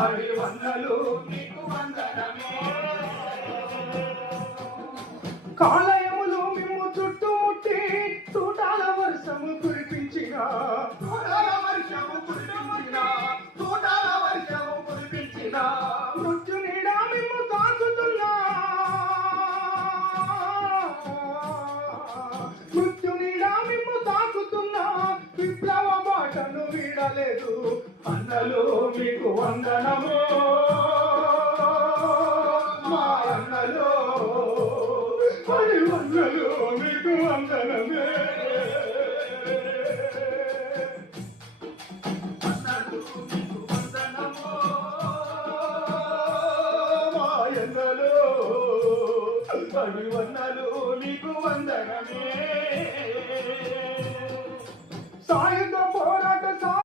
అడివన్నలు మీకు వందనమే. కాలయములు మిమ్ము చుట్టుముట్టి తూటాల వర్షము కురిపించిన మృత్యు నీడా మిమ్ము తాకుతున్నా మృత్యు నీడా మిమ్ము తాకుతున్నా విప్లవ బాటను వీడలేదు. అన్నలు మీకు వందనము మా అన్నలు అడివన్నలు మీకు వందనమే. అన్నలు మీకు వందనము మా అన్నలు అడివన్నలు మీకు వందనమే.